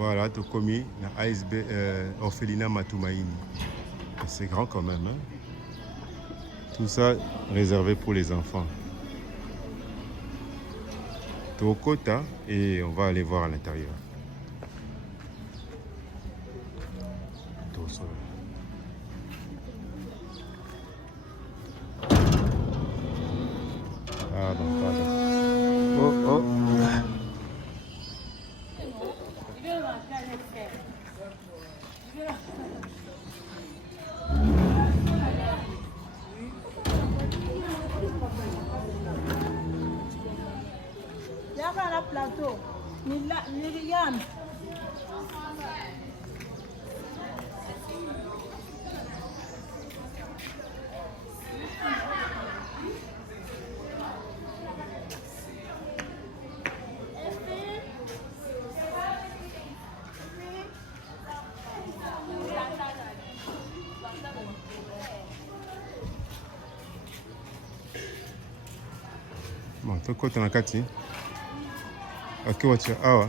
Voilà, Tokomi, la ASB Orphelinat Matumaini. C'est grand quand même. Hein? Tout ça réservé pour les enfants. Tokota, et on va aller voir à l'intérieur. Pardon, pardon. Oh, oh. Y'a plateau. Myriam. Bon, Tokota na kati. Ok, wacha awa.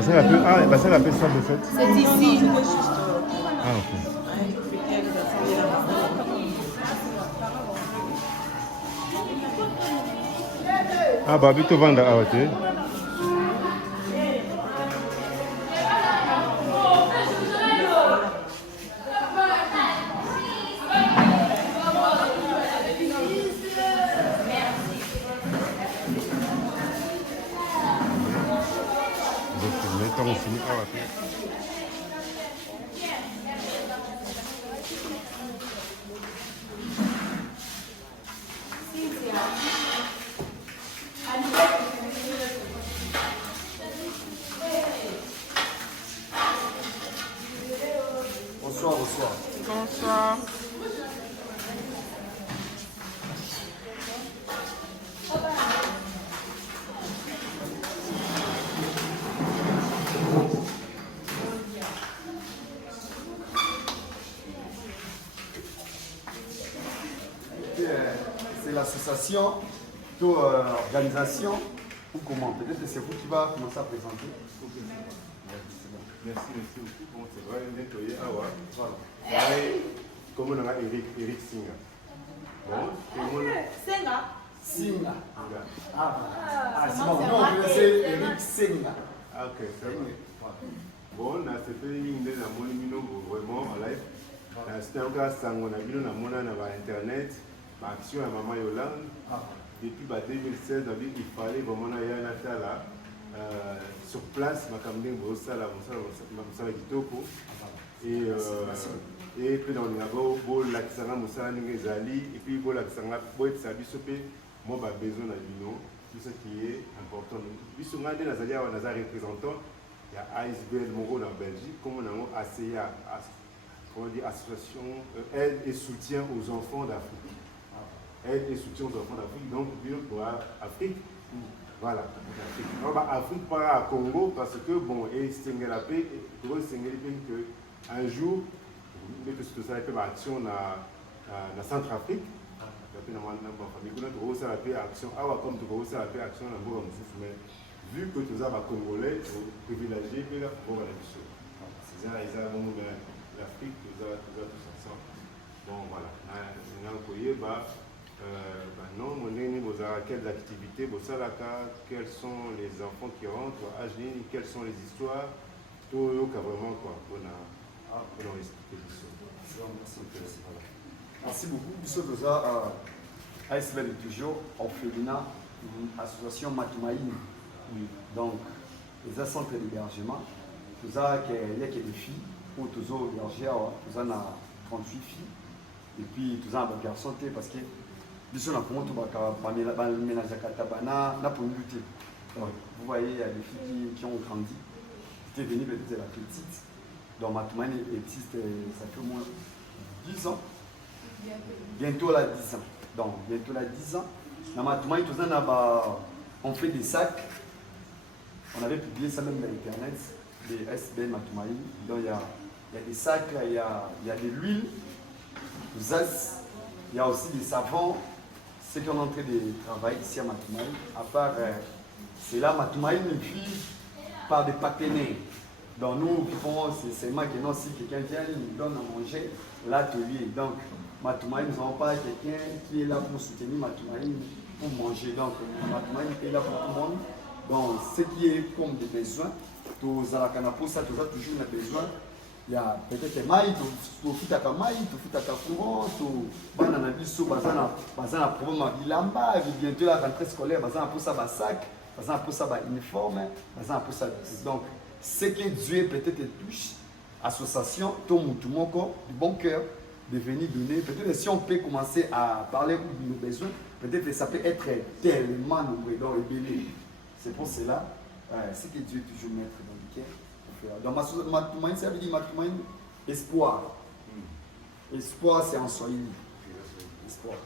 Ça la salle de fête. C'est ici. Ah, ok. Ah, bah, vite vendre awa te. Bonsoir, bonsoir. Bonsoir. C'est l'association, plutôt organisation, ou comment? Peut-être que c'est vous qui va commencer à présenter. Merci beaucoup. Bon, c'est vrai, nettoyer awa. Voilà. Comme on a Eric Singa. Bon, Senga. Singa. C'est bon. Non, c'est Eric Singa. Ah, ok, c'est vrai. Bon, on a fait une ligne de la monnaie vraiment en live. C'était un cas sango na bino na mona na internet, action à maman Yolande. Depuis 2016, on a dit qu'il fallait vraiment y là sur place, ma caméra Bossala, Moussala Kitoko. Et puis on a beau l'accent Moussala Ningezali, et puis beau l'accent Boet Sabisopé, moi j'ai besoin de vino, tout ce qui est important. Puis sur Ngade Nazalia, on a un représentant, il y a ASBL Moro en Belgique, comme on a ACA, association aide et soutien aux enfants d'Afrique. Aide et soutien aux enfants d'Afrique, donc pour Afrique. Voilà. Afrique par à Congo parce que bon, et Sengelapé, que un jour, mais que c'est ça la action dans Centrafrique. Ça action, comme tu as fait action dans le mais vu que tu as Congolais, privilégié, puis là, pour la mission. C'est ça, l'Afrique, tu as tous ensemble. Bon, voilà. Non, quelles activités, quels sont les enfants qui rentrent, quelles sont les histoires, tout vraiment quoi, on a expliqué Merci beaucoup. Bisous Doza, ASBL toujours, Orphelinat, association Matumaini. Donc, les centres d'hébergement, tout ça, il y a des filles, pour tous les hébergés, tout ça, 38 filles, et puis tout ça, des garçons, parce que vous voyez, il y a des filles qui ont grandi. J'étais venu de la petite. Donc Matumaini existe, ça fait au moins 10 ans. Bientôt là 10 ans. Donc bientôt là 10 ans. Dans Matumaini, on fait des sacs. On avait publié ça même dans Internet, des SBL Matumaini. Donc il y a des sacs, il y a de l'huile. Il y a aussi des savants, ceux qui ont entré de travail ici à Matoumaï. À part, c'est là, Matoumaï ne vit par des partenaires. Donc nous vivons, c'est seulement que non, si quelqu'un vient, il nous donne à manger l'atelier. Donc Matoumaï, nous n'avons pas quelqu'un qui est là pour soutenir Matoumaï pour manger. Donc Matoumaï est là pour tout le monde. Donc ce qui est comme des besoins, tous à la canapé, ça, toujours des besoins. Il y a peut-être maï, tu fais ta maï, tu fais ta courant, tu vas dans la biso, bazana problème à bilamba, bientôt la rentrée scolaire, bazana pour ça bas sac, bazana pour ça bas uniforme, bazana pour ça. Donc ce que Dieu peut-être touche, association, tout le monde du bon cœur, de venir donner. Peut-être si on peut commencer à parler de nos besoins, peut-être ça peut être tellement nombreux, donc ébélé. C'est pour cela, ce que Dieu toujours mettre dans le cœur. Dans Matoumaï, ça veut dire Matoumaï, espoir. Espoir, c'est en Swahili. Espoir.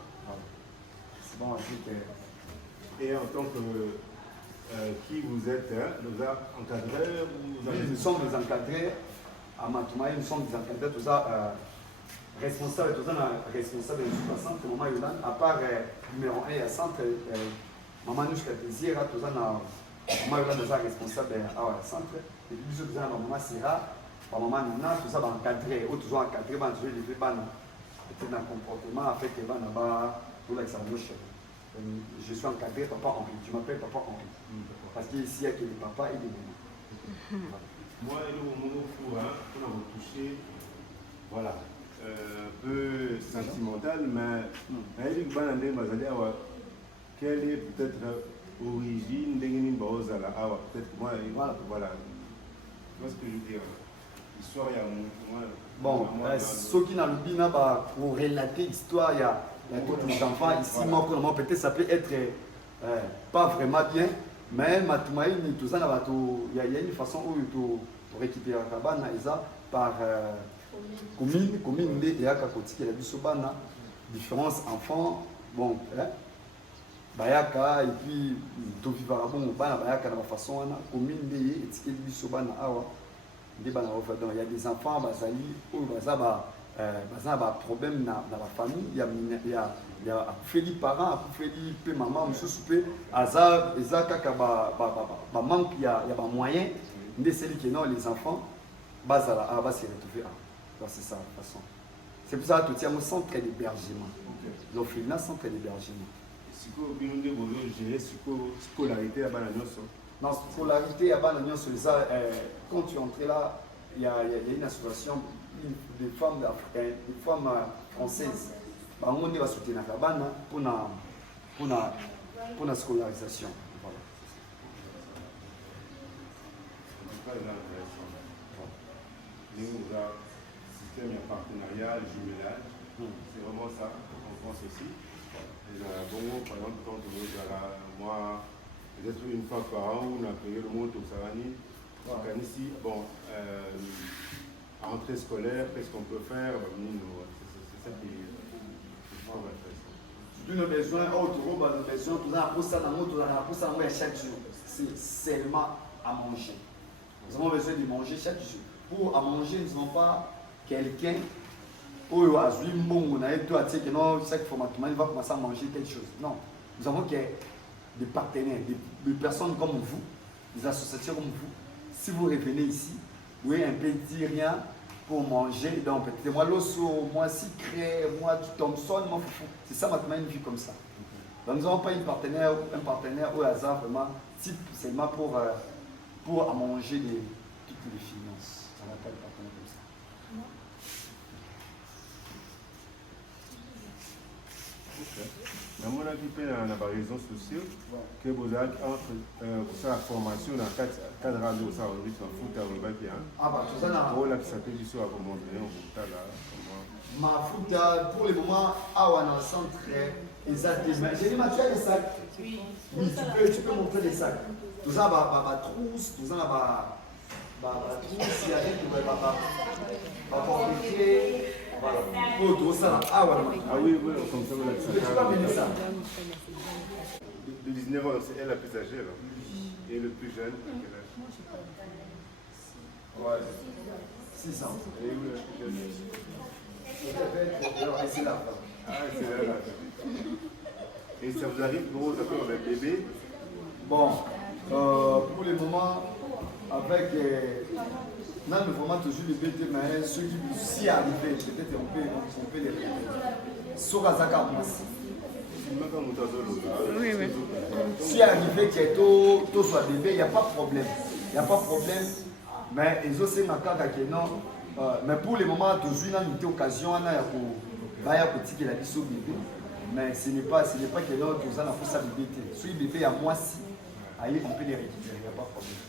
C'est bon, Et en tant que qui vous êtes, nous a encadrés nous sommes des encadrés à Matoumaï, nous sommes des encadrés, tous ça responsables, tous ça responsables de la centre, Maman Yolande, à part numéro 1, il y a centre, Maman Nouchka Désir, tous ça, Maman Yolande est responsable à centre. Et puis, nous avons maman Sera, maman Nina, tout ça va encadrer, ou toujours encadrer, va jouer les bébés, peut-être dans le comportement, avec les bébés là-bas, pour l'examen. Je suis encadré, papa Henri. Tu m'appelles papa Henri. Parce qu'ici, il y a que les papas et les mamans. Moi, il y a un moment pour vous toucher, voilà, un peu sentimental, mais quelle est peut-être l'origine de peut-être moi, voilà. Tu vois ce que je veux dire? L'histoire, il y a moi. Bon, ceux qui n'ont pas pour relater l'histoire, il y a tous les enfants ici, moi, peut-être ça peut être pas vraiment bien, mais Matoumaï, il y a une façon où tu récupères la cabane par commune, il y a différents enfants, bon, Bayaka, et puis tu vivras bon, Bayaka de la façon, commune, il y a des enfants, ils ont un problème dans la famille, il y a des parents, des mamans, il y a des moyens, les enfants vont se retrouver. C'est ça la façon. C'est pour ça que tu as un centre d'hébergement. L'orphelinat, centre d'hébergement. Scolarité à Banagnos. Non, scolarité à Banagnos, quand tu entres là, il y a une association des femmes africaines, des femmes françaises. On va soutenir la cabane pour la scolarisation. Voilà. Nous avons un système de partenariat, jumelage. C'est vraiment ça qu'on pense aussi. Bon, par exemple, quand on est moi, peut-être une fois par an, on a payé le mot au Sarani. Donc ici, bon, entrée scolaire, qu'est-ce qu'on peut faire? C'est ça qui est tout nos besoins, nos besoins, tout ça, pour ça, chaque jour. C'est seulement à manger. Nous avons besoin de manger chaque jour. Pour à manger, nous n'avons pas quelqu'un où il y a un bon, on a tout à dire que non, chaque fois, il va commencer à manger quelque chose. Non. Nous avons des partenaires, des personnes comme vous, des associations comme vous. Si vous revenez ici, vous avez un petit rien pour manger. Donc, peut-être moi, l'osso, moi, Sicré, moi, du Thompson, moi, Foufou. C'est ça, maintenant, une vie comme ça. Donc, nous n'avons pas un partenaire au hasard, vraiment, type seulement pour à manger toutes les finances. Ça n'a pas de partenaire comme ça. Mais mon occupé dans la réseau sociale, que vous avez entre sa formation dans le cadre de ça, on dit en foot à Rebaki. Ah, bah, tout ça, là. Pour la qui s'appelle du soir, comment on là. Ma foot, pour le moment, on a un centre exactement. J'ai dit, tu as des sacs. Oui, tu peux montrer les sacs. Tout ça, ma trousse, tout ça, ma trousse, il y a des trucs, ma porte-clés. Voilà. Oh, tout ça, ah oui, comme ça, voilà. Tu peux amener ça. De 19 ans, c'est elle la plus âgée, là. Et le plus jeune, ouais. 6 ans. Et où la plus jeune? C'est là. Ah, c'est là. Et ça vous arrive gros d'accord avec bébé? Bon, pour le moment, avec non, vraiment toujours les bébés, mais ceux qui s'y arrivent, peut-être on peut les répéter. Sur Azaka, Oui. si arrivé que tout soit bébé, il n'y a pas de problème. Il n'y a pas de problème. Mais ils ont aussi non. Mais pour le moment, toujours une occasion, il y a petit qui a dit sur bébé. Mais ce n'est pas que l'autre, nous avons fait ça bébé. Si le bébé à moi, si, on peut les récupérer, il n'y a pas de problème.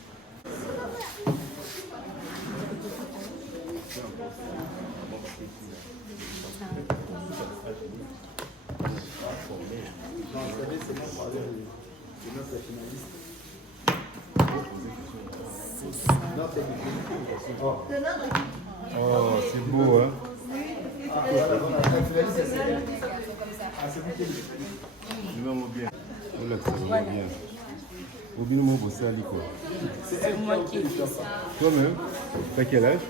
Oh, c'est beau, hein? Vraiment bien. Voilà, ça va bien. Au bout vous salez quoi? C'est moi qui ai fait ça. Toi-même? T'as quel âge?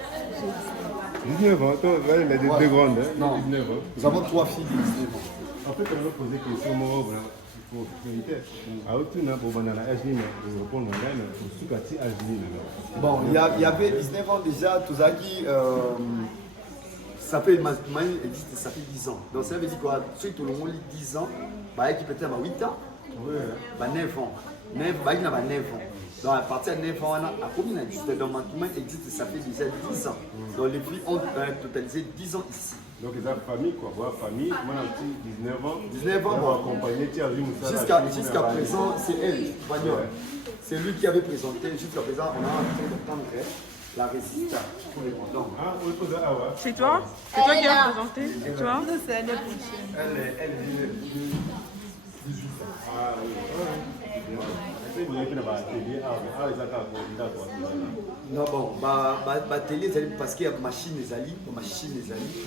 19 ans. Toi, elle a des deux grandes, hein? Non. 19 ans. Nous avons 3 filles de 19 ans. En fait, on va poser des questions, moi, il faut priorité. À autour, pour banana, Ajlina, pour répondre à l'âne, pour soukati Ajlina. Bon, il y avait 19 ans déjà, tout ça qui. Ça fait, existe, ça fait 10 ans. Donc ça veut dire quoi? Ceux qui ont 10 ans, qui peut-être 8 ans, 9 ans. 9 ans. Donc à partir de 9 ans, à combien existe? Donc maintenant existe, ça fait déjà 10 ans. Donc les filles ont totalisé 10 ans ici. Donc ils ont famille, quoi. Voilà, famille, moi, j'ai 19 ans. 19 ans, bon. Accompagné, Jusqu'à présent, c'est elle, Vagnol. C'est lui qui avait présenté, jusqu'à présent, on a en train d'attendre la résistance pour les condons. Ah, oui, pour ça, ah ouais. C'est toi? C'est toi qui as présenté? C'est toi? Elle est 18 ans. Ah oui. Non, bon, télé, parce qu'il y a machine les alliés.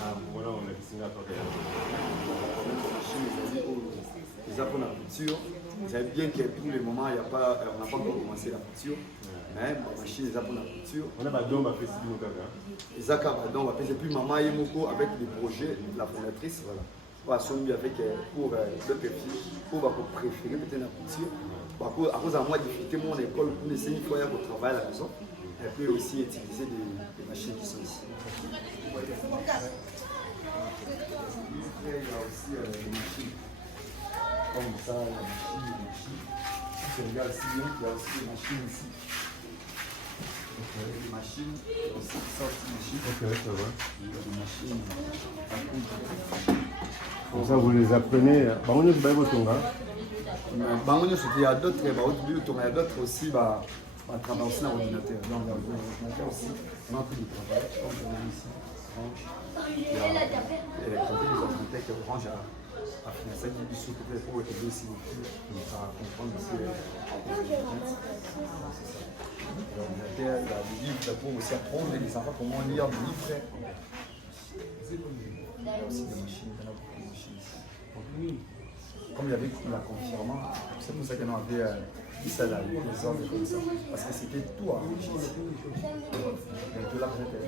Ah, voilà, on a vu ça. Machine les alliés, ils ont pour la couture. Vous savez bien que pour le moment, on n'a pas encore commencé la couture. Mais la machine, ils ont pour la couture. On a pas d'homme à faire ça. Ils ont donc et puis maman et Moko avec les projets de la fondatrice, voilà. On a soumis avec pour d'autres filles, pour préférer peut-être la couture. À cause de moi, difficulté mon école pour essayer de faire pour travailler à la maison. Et puis aussi utiliser des machines qui sont ici. Il y a aussi des machines comme ça, la machine. Si tu regardes ici, il y a aussi des machines ici. Des machines, il y a aussi sortes de machines. Ok, ça va. Des machines à coudre. Comme ça, vous les apprenez. On est bien votre tonga. Il y a d'autres, il y a d'autres aussi, travaillent aussi dans l'ordinateur. Donc, l'ordinateur aussi, on a pris du travail. Comme vous voyez ici, Orange. Il y a des ordinateurs qui Orange à financer qui est sous peut-être pour aider aussi à comprendre aussi l'ordinateur, il y a des livres pour aussi apprendre les enfants comment lire des livres. Il y a aussi des machines, il y en a beaucoup de machines ici. Comme il y avait la confirmation, c'est pour ça qu'on avait dit ça là, les ordres comme ça. Parce que c'était tout enrichi.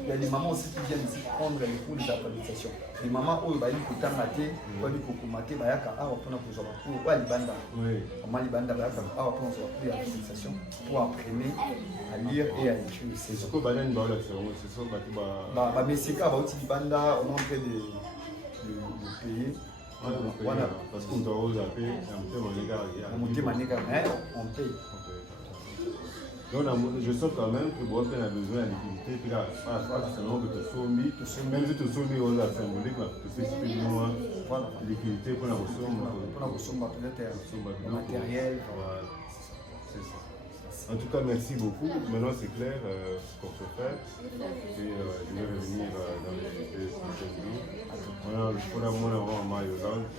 Il y a des mamans aussi qui viennent ici prendre les cours d'alphabétisation. Les mamans, ils vont écouter un maté, ils vont écouter un maté, ils vont apprendre pour jouer. Ils vont libanda. Maman libanda, ils vont apprendre pour l'alphabétisation, pour apprendre à lire et à écrire. C'est ce que banane ba c'est ça mais c'est quand on dit libanda, on est en train de payer. Voilà, parce qu'on doit vous appeler, on paye. Donc, je sens quand même que vous avez besoin de liquidité, puis là, seulement que tu sommes, même si tu sommes on a symbolique, tu sais si tu moins liquidité pour la ressource, matériel. C'est ça. En tout cas, merci beaucoup. Maintenant, c'est clair ce qu'on peut faire. Et je vais revenir dans les prochains jours.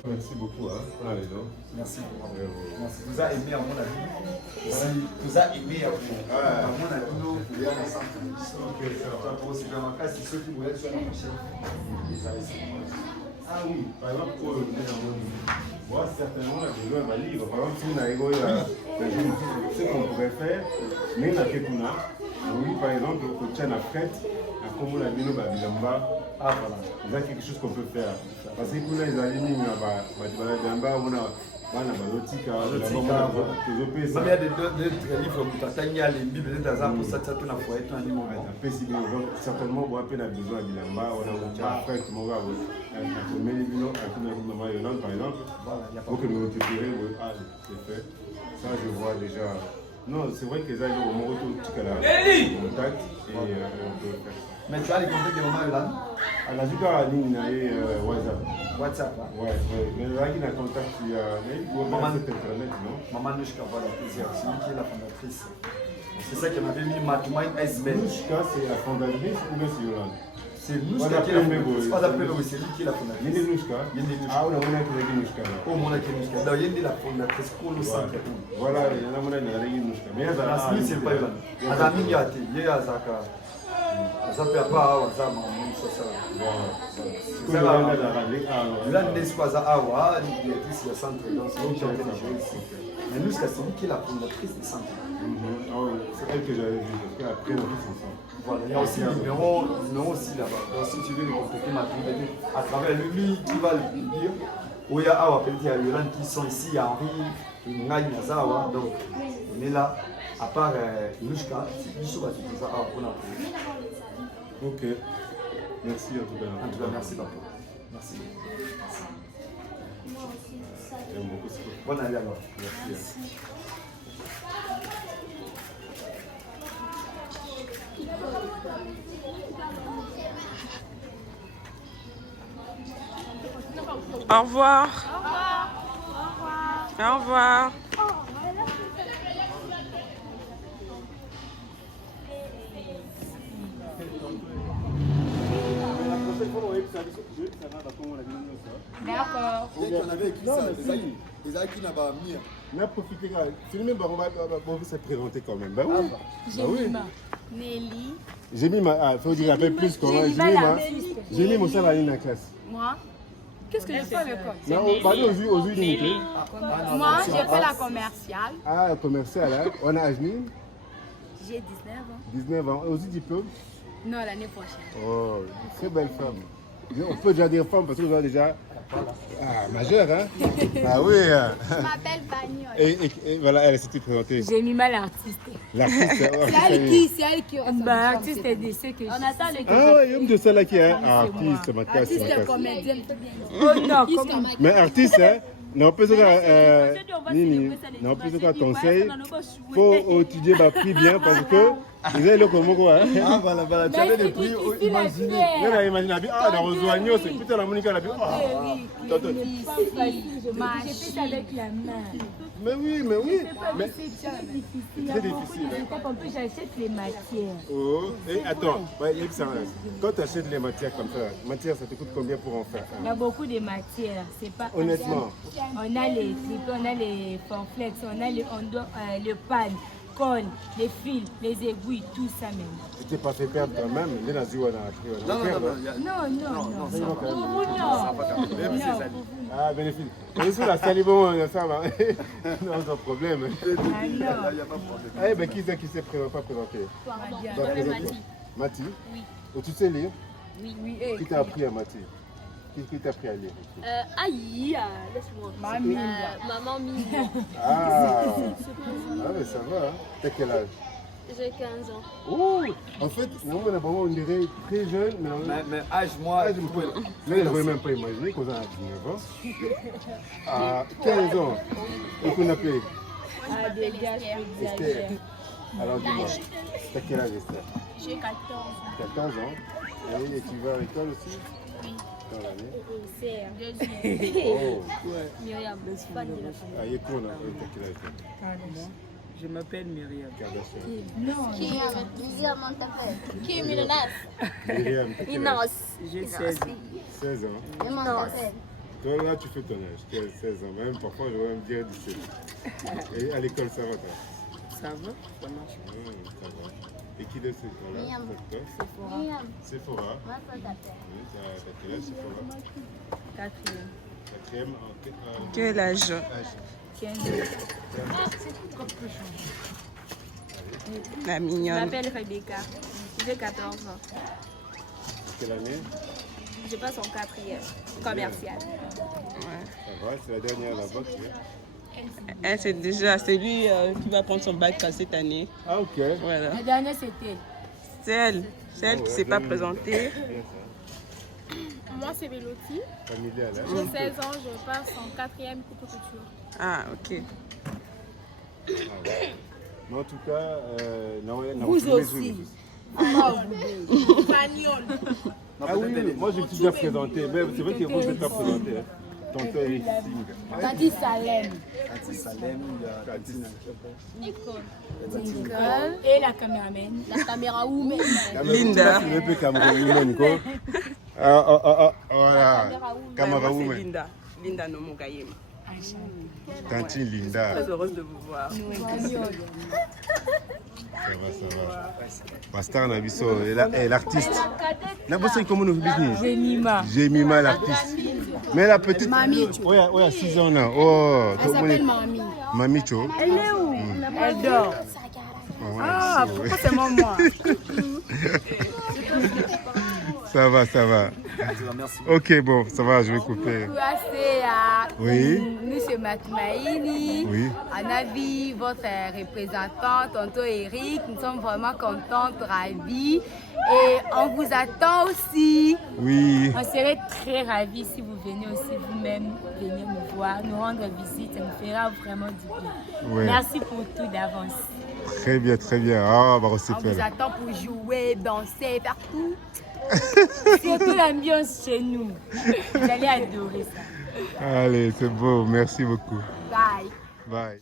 Merci beaucoup pour les dons. Merci. Merci. Vous avez aimé à mon avis. Vous avez aimé à mon avis. Nous voulons ensemble. Pour aussi dans ma classe, c'est ceux qui voulaient sur la machine. Ah oui, par exemple, pour le moi, certainement, la besoin d'un livre. Par exemple, si on a ce qu'on pourrait faire, mais la oui, par exemple, au Tchana fête, à comme on a vu nos Babilamba, Ah, voilà. Il y a quelque chose qu'on peut faire. Parce que kuna ezali nini na bajamba mona bana balotika Même il y a des livres où tu as les Bibles, peut-être pour ça, tu as foyer, tu as dit moment. certainement on a besoin de bilamba on a un frère qui m'a par exemple pour que nous récupérions c'est fait ça je vois déjà non c'est vrai que ça il y a au moins tout contact et on peut faire ça. Mais tu as les contacts de maman Yolande? À la Zuka a ligne WhatsApp. WhatsApp là? Ouais. Mais là, il y a contact, il y a maman sur internet, non? Maman Nushka, voilà, plaisir. C'est lui qui est la fondatrice. C'est ça qui m'avait mis Matoumaï Iceberg. Nushka, c'est la fondatrice ou bien c'est Yolande? C'est Nushka qui est la fondatrice. C'est pas d'appel, oui, c'est lui qui est la fondatrice. Yende Nushka? Ah, on a qui Nushka là. Oh, mon aki Nushka. Donc, Yende la fondatrice pour le centre. Voilà, il y en a qui Nushka. Mais il y a lui, c'est pas Yolande. Adami Yate, il y a Zaka. Ça peut pas avoir ça, mais ça. Là, n'est pas à avoir, il y a ici centre, donc c'est qui a joué ici. Mais nous, c'est celui qui est la fondatrice du centre. C'est elle que j'avais vu, parce qu'après, on vit ensemble. Voilà, il y a aussi le numéro aussi là-bas. Donc, si tu veux le contacter, à travers lui qui va le dire, où il y a Awa, il y a Yolande qui sont ici, il y a Henri, Ngaï Nazawa, donc on est là. À part Nushka, c'est juste ça pour la. Ok. Merci en tout cas. En tout cas, merci papa. Merci. J'aime beaucoup ce que bonne année alors. Merci. Au revoir. Au revoir. D'accord. On avait écrit ça, les acquis n'a pas mis. On a profité, on va se présenter quand même. Bah oui. Nelly. J'ai mis ma. Il faut dire un peu plus comment. J'ai mis mon salarié dans la classe. Moi. Qu'est-ce que j'ai fait à l'école? Non, on parle aux unités. Moi, j'ai fait la commerciale. Ah, commercial, hein. On a âge minime? J'ai 19 ans. 19 ans. Aussi diplôme? Non, l'année prochaine. Oh, très belle femme. On peut déjà dire femme parce que vous avez déjà. Ah, majeure, hein? Ah oui. Je m'appelle Bagnol. Et voilà, elle s'était présentée. J'ai mis mal l'artiste. L'artiste, C'est elle qui. Bah, artiste est décès que je. On attend le. Ah ouais, il y a une de celle-là qui est artiste, ma casse. Artiste comédienne. Oh non, comment? Mais artiste, hein? Non, peut-être conseil, faut étudier ma prix bien parce que vous avez le comment quoi. Ah voilà, tu avais des prix imaginés. Ah, dans Rosoigno, c'est putain la Monica la plus. J'ai fait avec la main. Mais oui. Mais C'est difficile. En plus, j'achète les matières. Oh, et attends, quand tu achètes les matières comme ça, ça te coûte combien pour en faire? Il y a beaucoup de matières. C'est pas. Honnêtement. On a les tripes, on a les pamphlets, on a le pan, colle, les fils, les aiguilles, tout ça même. Tu t'es pas fait perdre quand même, mais là, Non. Ah, bénéfice. Mais c'est la salibon, ça va. Non, sans problème. Ah non. Eh ben, qui s'est pas présenté? Mati? Oui. Oh, tu sais lire? Oui. Qui t'a appris à Mati? Qui t'a appris à lire? Aïe, laisse-moi. Maman Mille. Ah, mais ça va. Hein? T'as quel âge? J'ai 15 ans. Oh, en fait, nous, on dirait très jeune, mais âge, moi, je ne pouvais même pas imaginer qu'on a 19 ans. À 15 ans, et qu'on appelle Ah, des gars, Esther. Alors dis-moi, t'as quel âge Esther? J'ai 14 ans. 14 ans. Et tu vas à l'école aussi? Oui. Dans l'année? Deuxième. Oh. Myriam, fan de la famille. Ah, Yekon, t'as quel âge toi? Je m'appelle Myriam. Qui est avec plusieurs t'appelle? Qui est Milanas? Myriam, t'as quel âge? J'ai 16 ans. 16 ans. Toi là, tu fais ton âge, tu as 16 ans. Même parfois, je vais même dire 17 ans. Et à l'école, ça va toi? Ça va? Ça marche. Ça va. Et qui de ces là? Myriam. Sephora. Moi, ça t'appelle. Oui, t'as quel âge, Sephora? 4e. 4e. Quel âge? 15. La Je mignonne. m'appelle Rebecca. J'ai 14 ans. Quelle année? Je passe en 4e commercial. Ça va, c'est la dernière là-bas. Elle, c'est lui qui va prendre son bac cette année. Ah, ok. Voilà. La dernière, c'était. C'est elle qui ne s'est pas présentée. Moi, c'est Velotti. Familial, hein? J'ai 16 ans, je passe en 4e coupe couture. Ah, ok. Mais en tout cas, Vous aussi. Ah oui, moi je me suis déjà présenté, mais c'est vrai que vous ne êtes pas présenté. Tonton Eric Singh. Tati Salem. Tati Salem, Nicole. Et la caméraman. La caméra woman. Linda. Un peu Cameroun, quoi. Voilà. Caméra C'est woman. Linda. Linda Nomogayema. Tantine Linda. Très heureuse de vous voir. Ça va. Pasteur Nabiso, l'artiste. Nabiso, comment nous business? Jemima, l'artiste. Mais la petite. Mamie. Oui, à 6 ans là. Oh, Elle s'appelle Mamie. Mamie Cho. Elle est où? Elle dort. Ah, pourquoi c'est moi? Ça va. Merci. Ok, bon, ça va, je vais couper. Oui. Nous, c'est Matumaini. Oui. On a vu votre représentant, tonton Eric. Nous sommes vraiment contentes, ravis. Et on vous attend aussi. Oui. On serait très ravis si vous venez aussi vous-même venir nous voir, nous rendre visite. Ça nous fera vraiment du bien. Ouais. Merci pour tout d'avance. Très bien. Ah, bah, On vous attend pour jouer, danser, faire tout. Surtout l'ambiance chez nous. Vous allez adorer ça. Allez, c'est beau. Merci beaucoup. Bye. Bye.